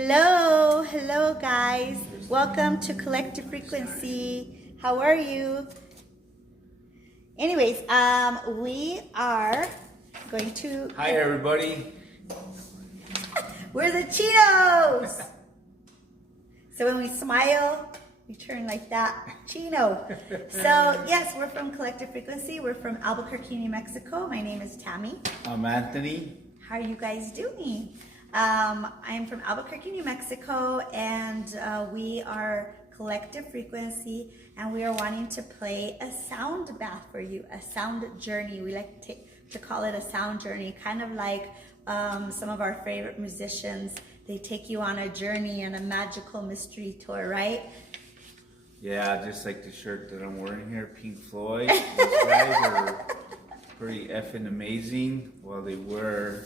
Hello guys. Welcome to Collective Frequency. How are you? Anyways, we are going to... Hi everybody. We're the Chinos. So when we smile, we turn like that. Chino. So yes, we're from Collective Frequency. We're from Albuquerque, New Mexico. My name is Tammy. I'm Anthony. How are you guys doing? I'm from Albuquerque, New Mexico, and we are Collective Frequency, and we are wanting to play a sound bath for you, a sound journey. We like to call it a sound journey, kind of like some of our favorite musicians. They take you on a journey and a magical mystery tour, right? Yeah, just like the shirt that I'm wearing here, Pink Floyd. Those guys are pretty effing amazing. Well, they were.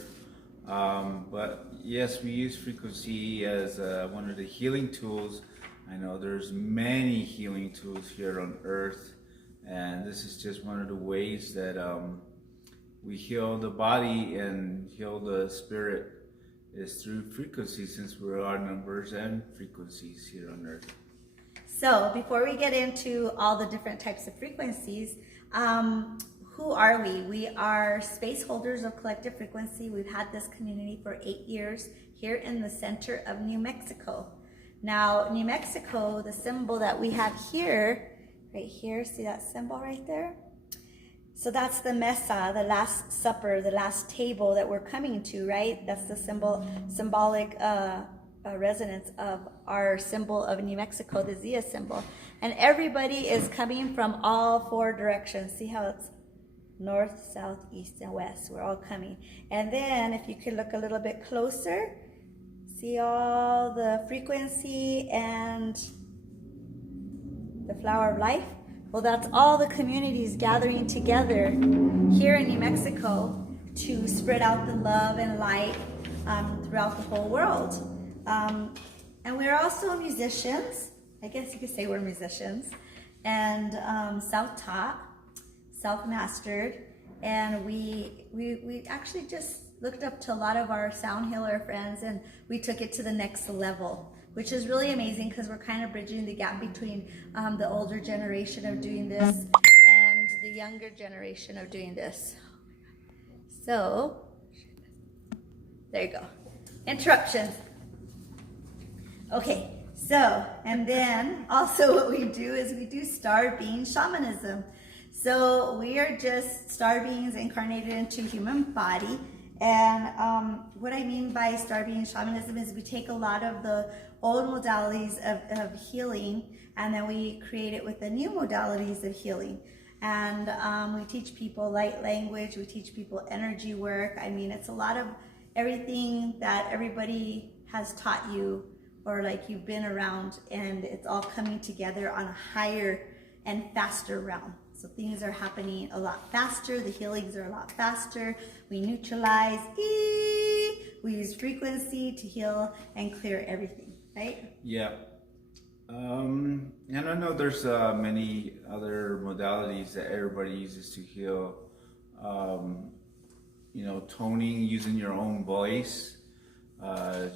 But yes, we use frequency as one of the healing tools. I know there's many healing tools here on Earth, and this is just one of the ways that we heal the body and heal the spirit is through frequency, since we are numbers and frequencies here on Earth. So before we get into all the different types of frequencies, who are we? We are space holders of Collective Frequency. We've had this community for 8 years here in the center of New Mexico. Now, New Mexico, the symbol that we have here, right here, see that symbol right there? So that's the mesa, the Last Supper, the last table that we're coming to, right? That's the symbolic resonance of our symbol of New Mexico, the Zia symbol. And everybody is coming from all 4 directions. See how it's north, south, east, and west. We're all coming. And then if you could look a little bit closer, see all the frequency and the flower of life. Well, that's all the communities gathering together here in New Mexico to spread out the love and light throughout the whole world. And we're also musicians. I guess you could say we're musicians. And self-taught, self-mastered, and we actually just looked up to a lot of our sound healer friends, and we took it to the next level, which is really amazing because we're kind of bridging the gap between the older generation of doing this and the younger generation of doing this. So there you go. Interruptions. Okay, so, and then also what we do is we do star being shamanism. So we are just star beings incarnated into human body. And what I mean by star being shamanism is we take a lot of the old modalities of healing, and then we create it with the new modalities of healing. And we teach people light language, we teach people energy work. I mean, it's a lot of everything that everybody has taught you, or like you've been around, and it's all coming together on a higher and faster realm. So things are happening a lot faster, the healings are a lot faster. We neutralize, we use frequency to heal and clear everything, right? Yeah. And I know there's many other modalities that everybody uses to heal. You know, toning, using your own voice.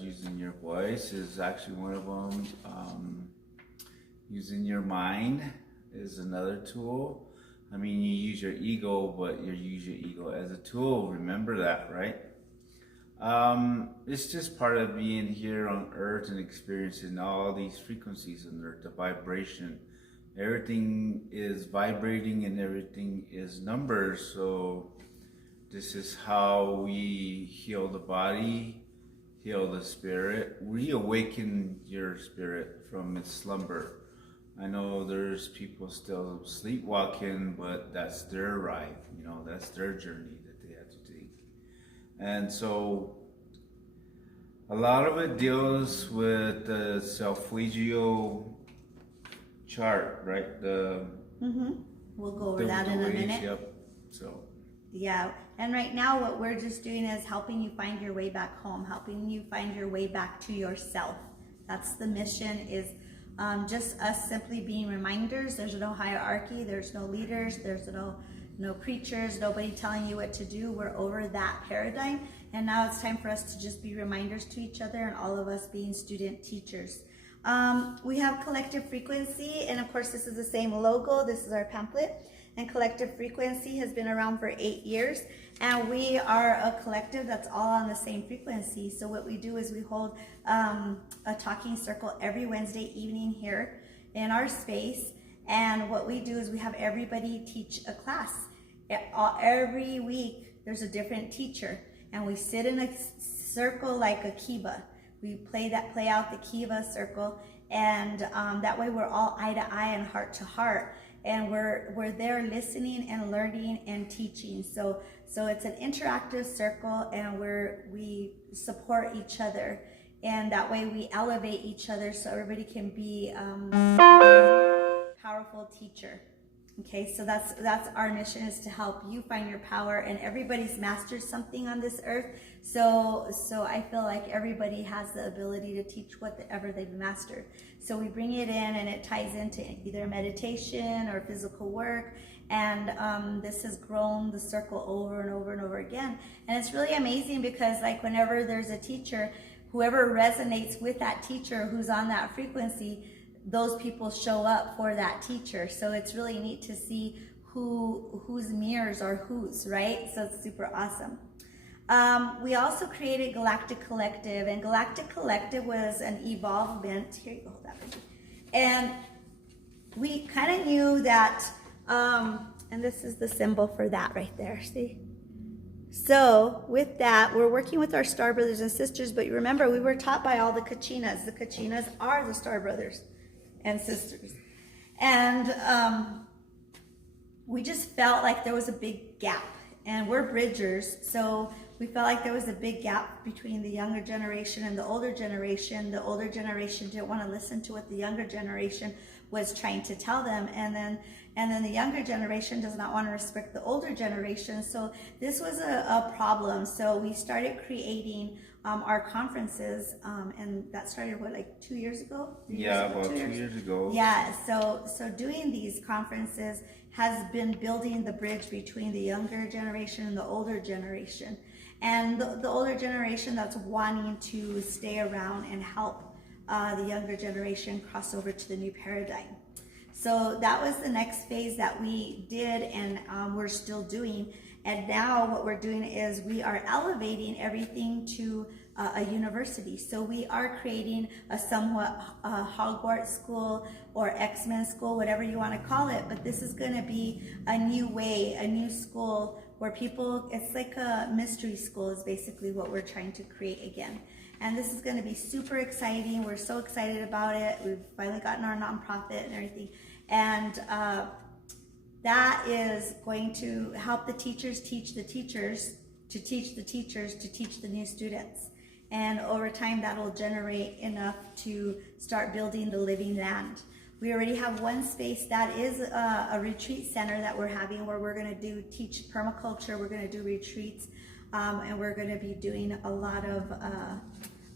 Using your voice is actually one of them. Using your mind is another tool. I mean, you use your ego, but you use your ego as a tool. Remember that, right? It's just part of being here on Earth and experiencing all these frequencies on Earth, the vibration. Everything is vibrating and everything is numbers. So this is how we heal the body, heal the spirit, reawaken your spirit from its slumber. I know there's people still sleepwalking, but that's their ride, you know, that's their journey that they have to take. And so a lot of it deals with the Solfeggio chart, right? We'll go over that in a minute. Yep. So yeah, and right now what we're just doing is helping you find your way back home, helping you find your way back to yourself. That's the mission, is just us simply being reminders. There's no hierarchy, there's no leaders, there's no preachers, nobody telling you what to do. We're over that paradigm, And now it's time for us to just be reminders to each other, and all of us being student teachers. We have Collective Frequency, and of course this is the same logo. This is our pamphlet. And Collective Frequency has been around for 8 years. And we are a collective that's all on the same frequency. So what we do is we hold a talking circle every Wednesday evening here in our space. And what we do is we have everybody teach a class. Every week there's a different teacher. And we sit in a circle like a kiva. We play out the kiva circle. And that way we're all eye to eye and heart to heart. And we're there listening and learning and teaching. So it's an interactive circle, and we support each other, and that way we elevate each other so everybody can be a powerful teacher. Okay, so that's our mission, is to help you find your power, and everybody's mastered something on this earth. So I feel like everybody has the ability to teach whatever they've mastered. So we bring it in, and it ties into either meditation or physical work. And this has grown the circle over and over and over again. And it's really amazing because, like, whenever there's a teacher, whoever resonates with that teacher who's on that frequency, those people show up for that teacher. So it's really neat to see whose mirrors are whose, right? So it's super awesome. We also created Galactic Collective, and Galactic Collective was an evolvement. Here you go, hold that baby. And we kind of knew that, and this is the symbol for that right there, see? So with that, we're working with our star brothers and sisters, but you remember we were taught by all the Chinos. The Chinos are the star brothers and sisters. And we just felt like there was a big gap, and we're bridgers, so we felt like there was a big gap between the younger generation and the older generation. The older generation didn't want to listen to what the younger generation was trying to tell them, and then the younger generation does not want to respect the older generation. So this was a problem. So we started creating our conferences, and that started like 2 years ago? About 2 years ago. Yeah, so doing these conferences has been building the bridge between the younger generation and the older generation. And the older generation that's wanting to stay around and help the younger generation cross over to the new paradigm. So that was the next phase that we did, and we're still doing. And now what we're doing is we are elevating everything to a university. So we are creating a somewhat Hogwarts school or X-Men school, whatever you want to call it. But this is going to be a new way, a new school where people, it's like a mystery school is basically what we're trying to create again. And this is going to be super exciting. We're so excited about it. We've finally gotten our nonprofit and everything. And that is going to help the teachers teach the teachers to teach the teachers to teach the new students. And over time, that'll generate enough to start building the living land. We already have one space that is a retreat center that we're having, where we're going to teach permaculture. We're going to do retreats, and we're going to be doing a lot of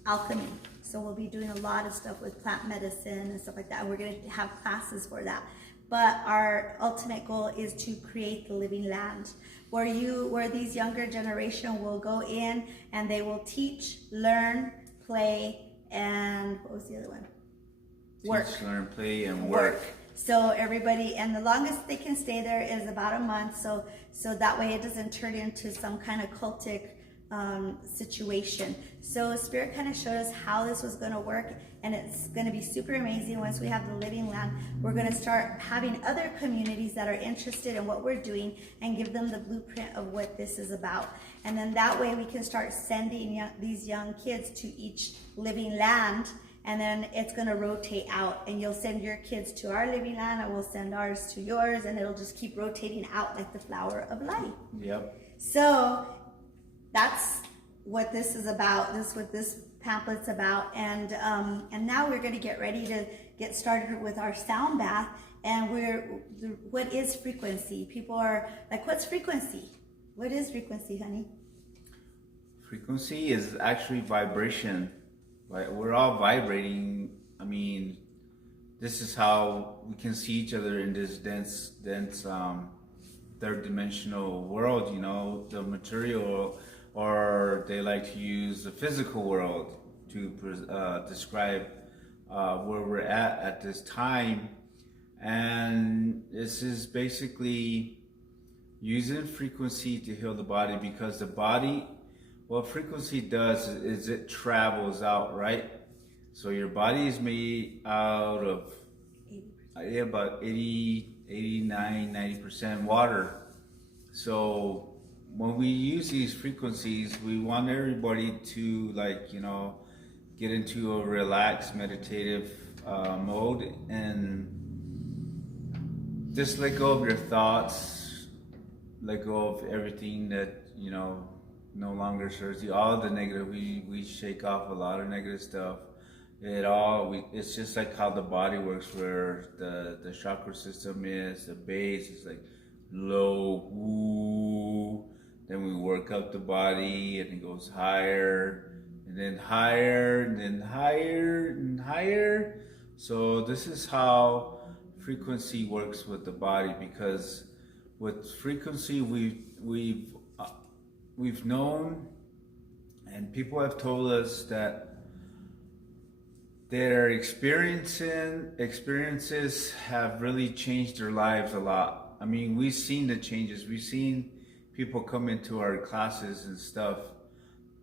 alchemy. So we'll be doing a lot of stuff with plant medicine and stuff like that. And we're going to have classes for that. But our ultimate goal is to create the living land, where these younger generation will go in and they will teach, learn, play, and what was the other one? Work. Teach, learn, play, and work. So everybody, and the longest they can stay there is about a month. So that way it doesn't turn into some kind of cultic situation. So Spirit kind of showed us how this was going to work, and it's going to be super amazing. Once we have the living land, we're going to start having other communities that are interested in what we're doing and give them the blueprint of what this is about. And then that way we can start sending these young kids to each living land, and then it's going to rotate out, and you'll send your kids to our living land, and we'll send ours to yours, and it'll just keep rotating out like the flower of life. Yep. So that's what this is about. This is what this pamphlet's about. And now we're going to get ready to get started with our sound bath. And what is frequency? People are like, what's frequency? What is frequency, honey? Frequency is actually vibration. We're all vibrating. I mean, this is how we can see each other in this dense third dimensional world. You know, the material or they like to use the physical world to describe where we're at this time. And this is basically using frequency to heal the body, because the body, what frequency does is it travels out, right? So your body is made out of about 80, 89, 90% water. So when we use these frequencies, we want everybody to, like, get into a relaxed meditative mode and just let go of your thoughts, let go of everything that no longer serves you. All the negative, we shake off a lot of negative stuff. It's just like how the body works, where the chakra system is, the base is like low, woo. Then we work up the body and it goes higher, and then higher, and then higher and higher. So this is how frequency works with the body, because with frequency we've known, and people have told us that their experiences have really changed their lives a lot. I mean, we've seen the changes. We've seen people come into our classes and stuff,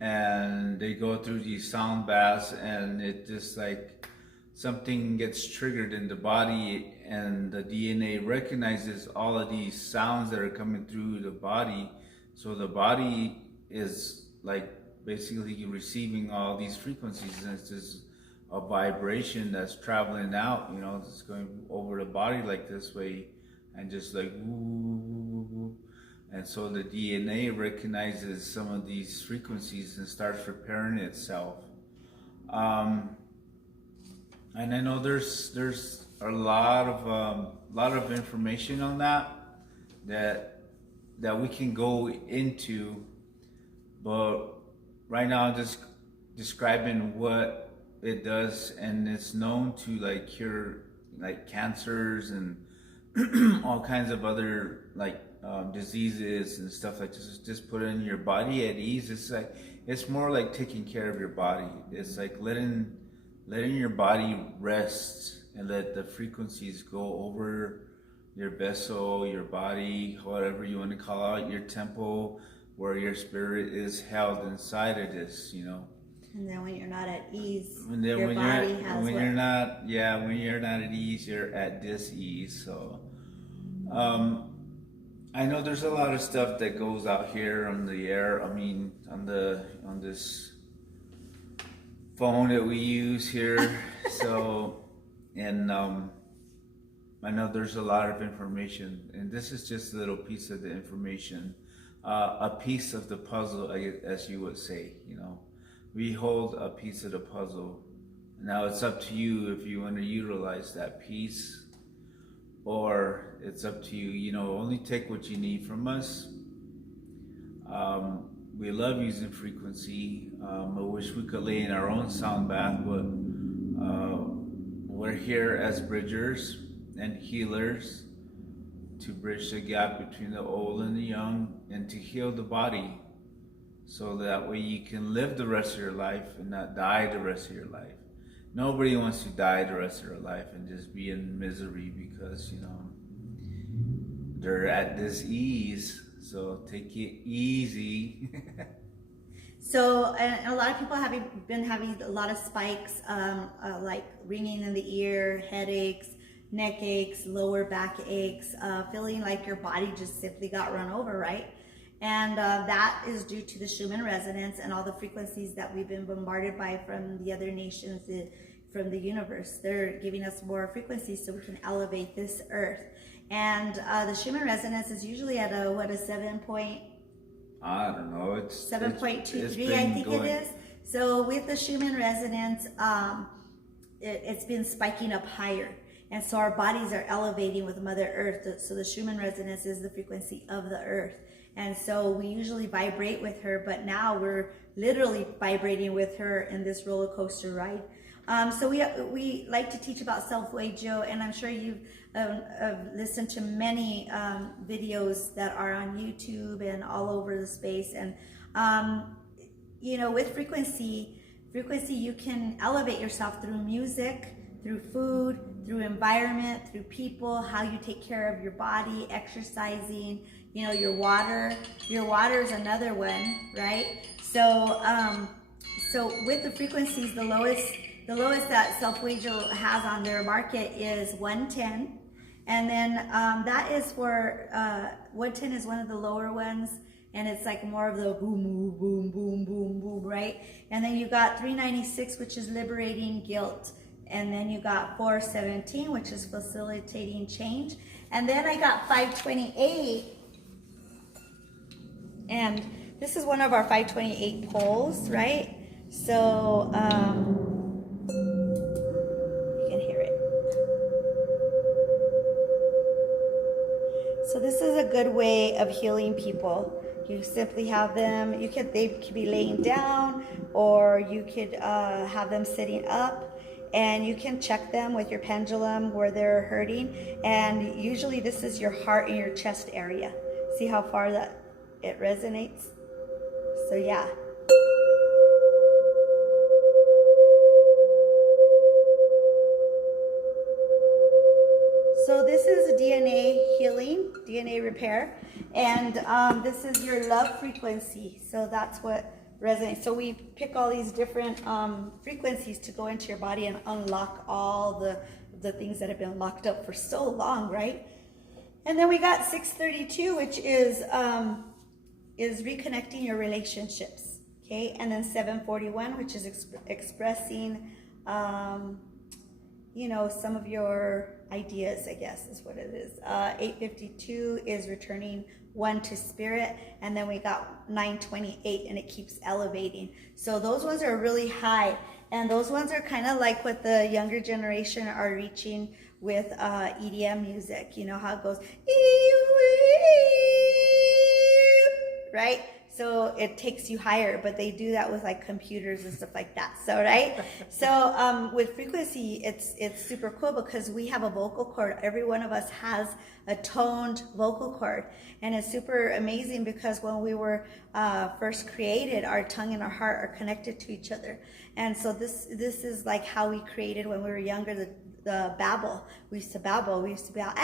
and they go through these sound baths, and it just like something gets triggered in the body, and the DNA recognizes all of these sounds that are coming through the body. So the body is like basically receiving all these frequencies, and it's just a vibration that's traveling out, it's going over the body like this way, and just like woo. And so the DNA recognizes some of these frequencies and starts repairing itself. And I know there's a lot of information on that we can go into, but right now I'm just describing what it does, and it's known to like cure like cancers and all kinds of other like diseases and stuff like this. Just put it in your body at ease. It's more like taking care of your body. It's like letting your body rest and let the frequencies go over your vessel, your body, whatever you want to call out, your temple, where your spirit is held inside of this, And then when you're not at ease, when you're not at ease, you're at dis-ease. So I know there's a lot of stuff that goes out here on the air. I mean, on this phone that we use here. So, and I know there's a lot of information, and this is just a little piece of the information, a piece of the puzzle, as you would say. We hold a piece of the puzzle. Now it's up to you if you want to utilize that piece, or it's up to you. Only take what you need from us. We love using frequency. I wish we could lay in our own sound bath, but we're here as bridgers and healers to bridge the gap between the old and the young, and to heal the body, so that way you can live the rest of your life and not die the rest of your life. Nobody wants to die the rest of their life and just be in misery because, they're at this ease. So take it easy. So, and a lot of people have been having a lot of spikes, like ringing in the ear, headaches, neck aches, lower back aches, feeling like your body just simply got run over, right? And that is due to the Schumann resonance and all the frequencies that we've been bombarded by from the other nations, from the universe. They're giving us more frequencies so we can elevate this earth. And the Schumann resonance is usually at a 7 point. I don't know. It's 7.23, I think it is. So with the Schumann resonance, it's been spiking up higher. And so our bodies are elevating with Mother Earth. So the Schumann resonance is the frequency of the earth. And so we usually vibrate with her, but now we're literally vibrating with her in this roller coaster ride. So we like to teach about self-weight, Joe, and I'm sure you've listened to many videos that are on YouTube and all over the space. And With frequency, you can elevate yourself through music, through food, through environment, through people, how you take care of your body, exercising, your water. Your water is another one, right? So with the frequencies, the lowest that Self-Wager has on their market is 110. And then that is for 110 is one of the lower ones, and it's like more of the boom, boom, boom, boom, boom, boom, right? And then you got 396, which is liberating guilt. And then you got 417, which is facilitating change. And then I got 528. And this is one of our 528 poles, right? So, you can hear it. So this is a good way of healing people. You simply have them, they could be laying down, or you could have them sitting up, and you can check them with your pendulum where they're hurting. And usually this is your heart and your chest area. See how far that it resonates? So yeah. So this is DNA healing, DNA repair, and this is your love frequency. So that's what resonates. So we pick all these different frequencies to go into your body and unlock all the things that have been locked up for so long, right? And then we got 632, which is reconnecting your relationships, okay? And then 741, which is expressing, some of your ideas, I guess is what it is. 852 is returning one to spirit. And then we got 928, and it keeps elevating. So those ones are really high. And those ones are kind of like what the younger generation are reaching with EDM music. You know how it goes, right? So it takes you higher, but they do that with like computers and stuff like that. So, right? So with frequency, it's super cool because we have a vocal cord. Every one of us has a toned vocal cord. And it's super amazing because when we were first created, our tongue and our heart are connected to each other. And so this is like how we created when we were younger, the babble. We used to babble. We used to be all,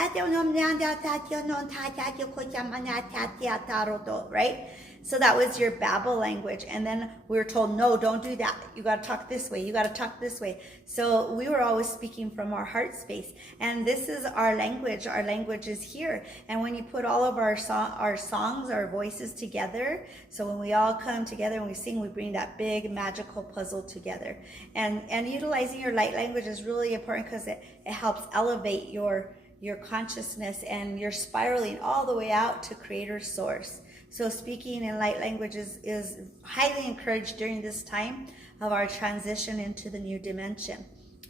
right? So that was your babble language. And then we were told, no, don't do that. You got to talk this way. You got to talk this way. So we were always speaking from our heart space. And this is our language. Our language is here. And when you put all of our songs, our voices together, so when we all come together and we sing, we bring that big magical puzzle together. And utilizing your light language is really important because it helps elevate your consciousness, and you're spiraling all the way out to creator source. So speaking in light language is highly encouraged during this time of our transition into the new dimension.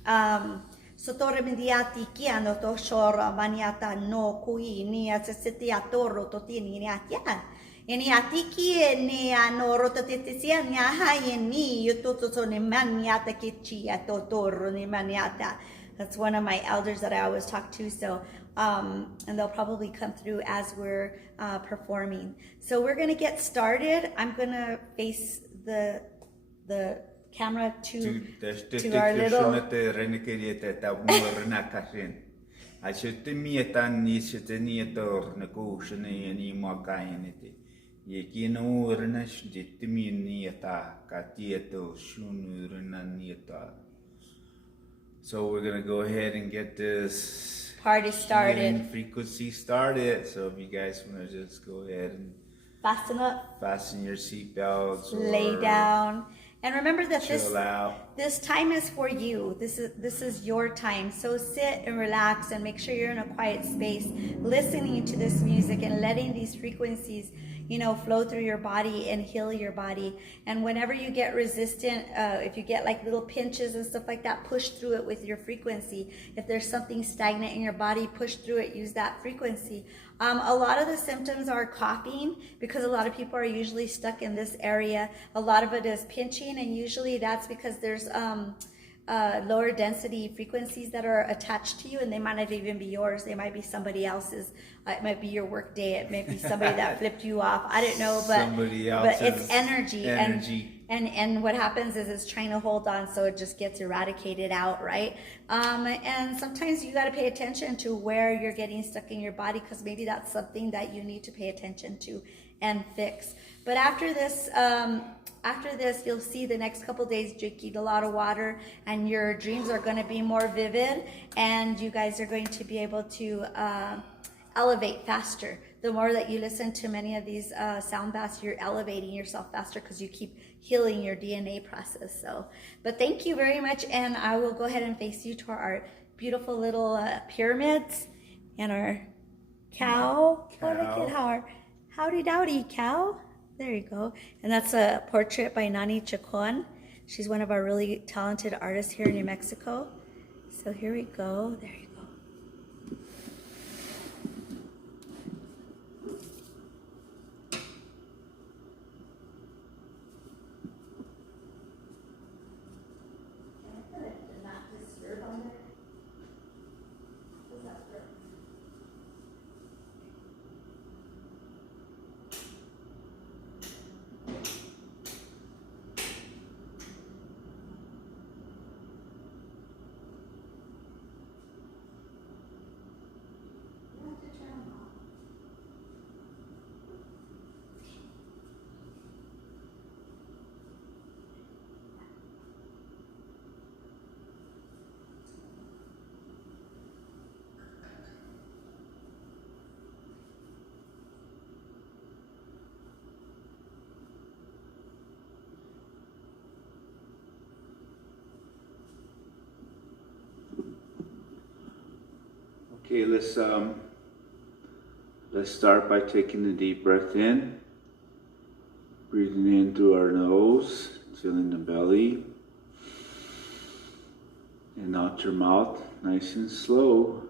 So toremediati kiano to shora maniata no kui ni asesitia toro totini niatia. Ini atiki ni ano rotatisia ni haye ni yutoto ni maniata kichi atotoro ni maniata. That's one of my elders that I always talk to. So, and they'll probably come through as we're performing. So we're gonna get started. I'm gonna face the camera to our little. So we're gonna go ahead and get this party started. Frequency started. So if you guys wanna just go ahead and fasten your seatbelts, lay down, and remember that this time is for you. This is your time. So sit and relax and make sure you're in a quiet space, listening to this music and letting these frequencies, flow through your body and heal your body. And whenever you get resistant, if you get like little pinches and stuff like that, push through it with your frequency. If there's something stagnant in your body, push through it, use that frequency. A lot of the symptoms are coughing, because a lot of people are usually stuck in this area. A lot of it is pinching, and usually that's because there's lower density frequencies that are attached to you, and they might not even be yours. They might be somebody else's. It might be your work day. It might be somebody that flipped you off. I don't know, but it's energy. And what happens is it's trying to hold on, so it just gets eradicated out, right? And sometimes you got to pay attention to where you're getting stuck in your body, because maybe that's something that you need to pay attention to and fix. But after this, you'll see the next couple days drinking a lot of water, and your dreams are going to be more vivid, and you guys are going to be able to elevate faster. The more that you listen to many of these sound baths, you're elevating yourself faster because you keep healing your DNA process. So, but thank you very much, and I will go ahead and face you to our beautiful little pyramids and our cow. Oh, look at our howdy dowdy cow. There you go. And that's a portrait by Nani Chacon. She's one of our really talented artists here in New Mexico. So here we go. There you go. Okay, let's start by taking a deep breath in, breathing in through our nose, filling the belly, and out your mouth, nice and slow.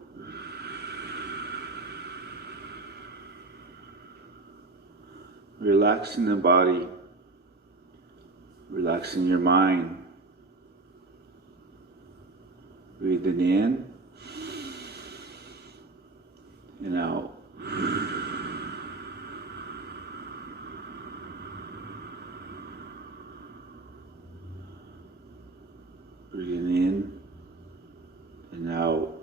Relaxing the body, relaxing your mind. Breathing in and out. Breathing in and out.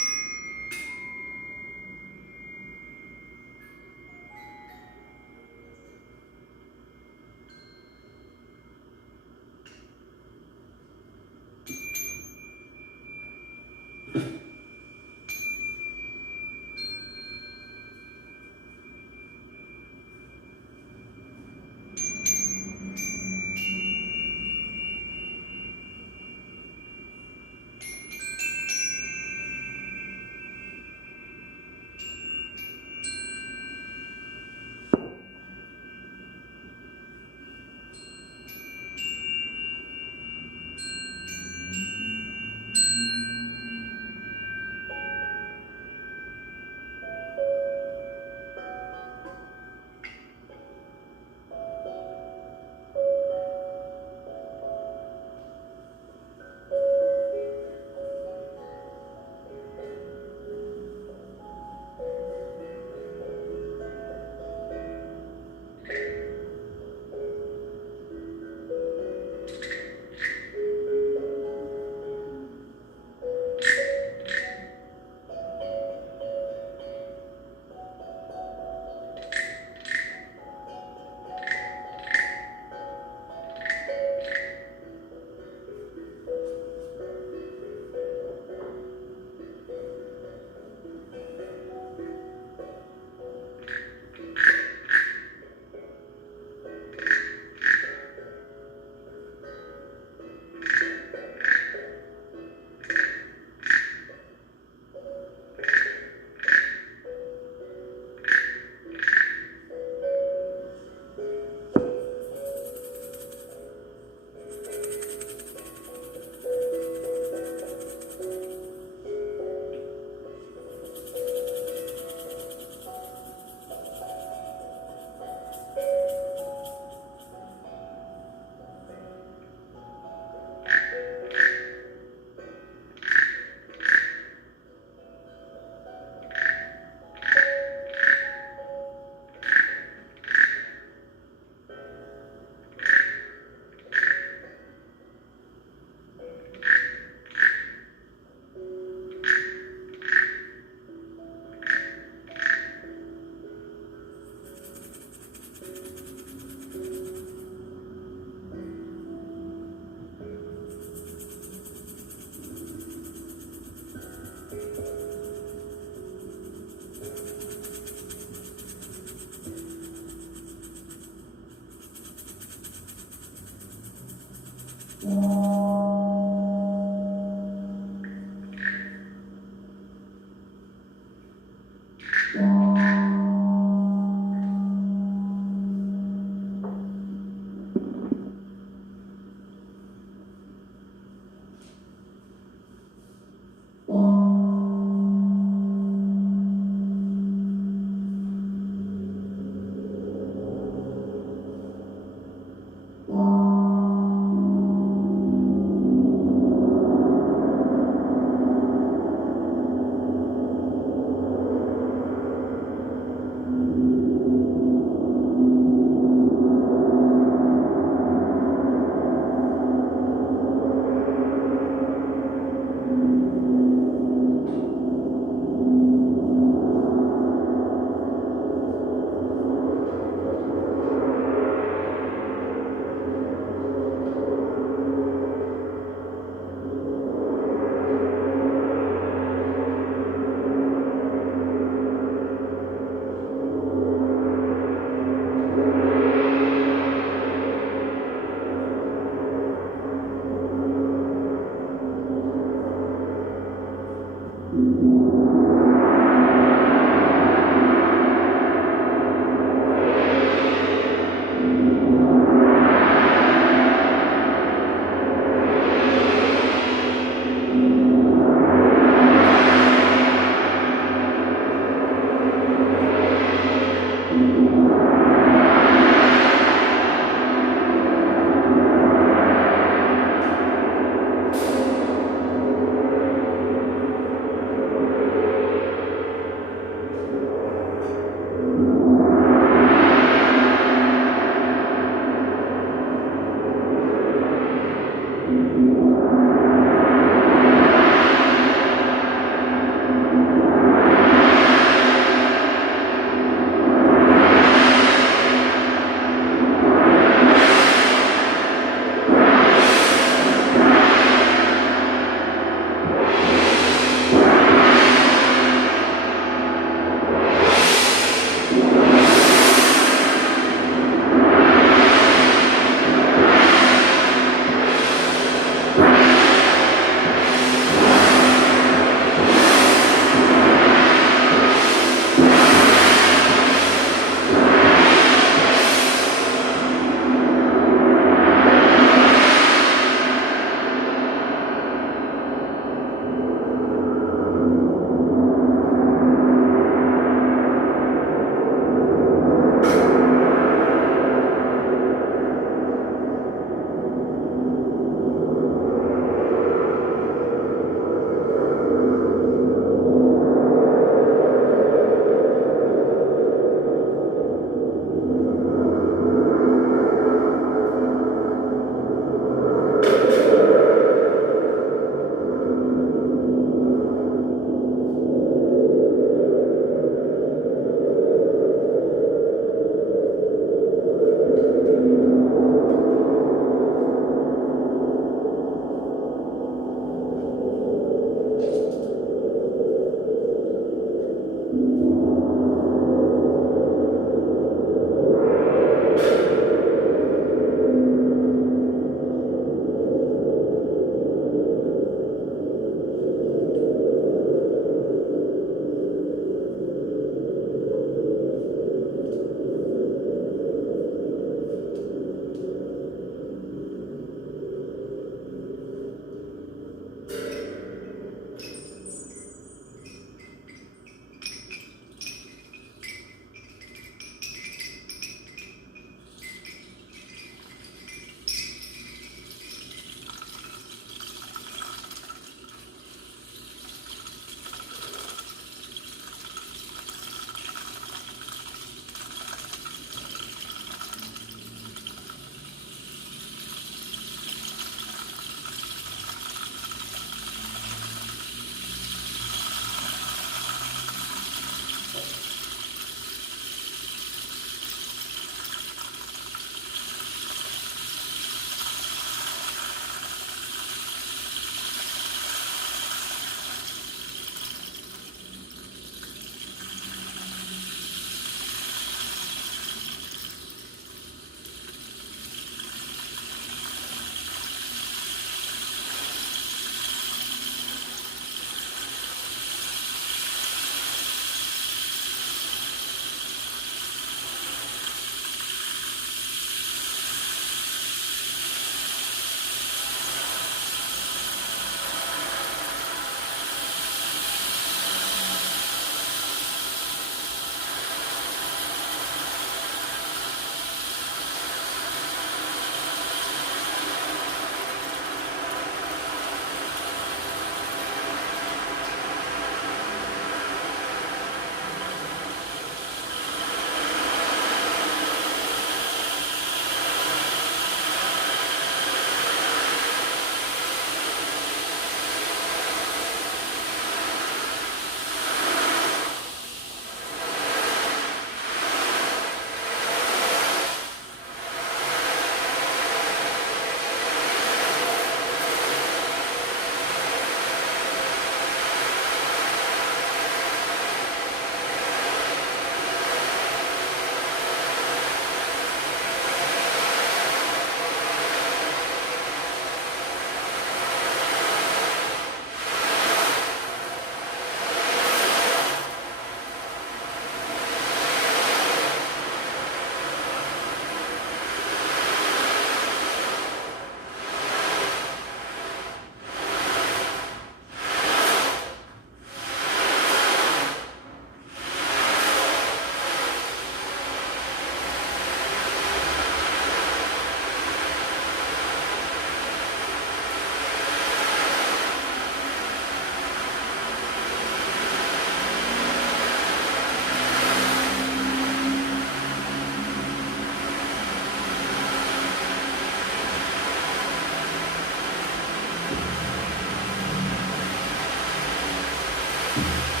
Bye.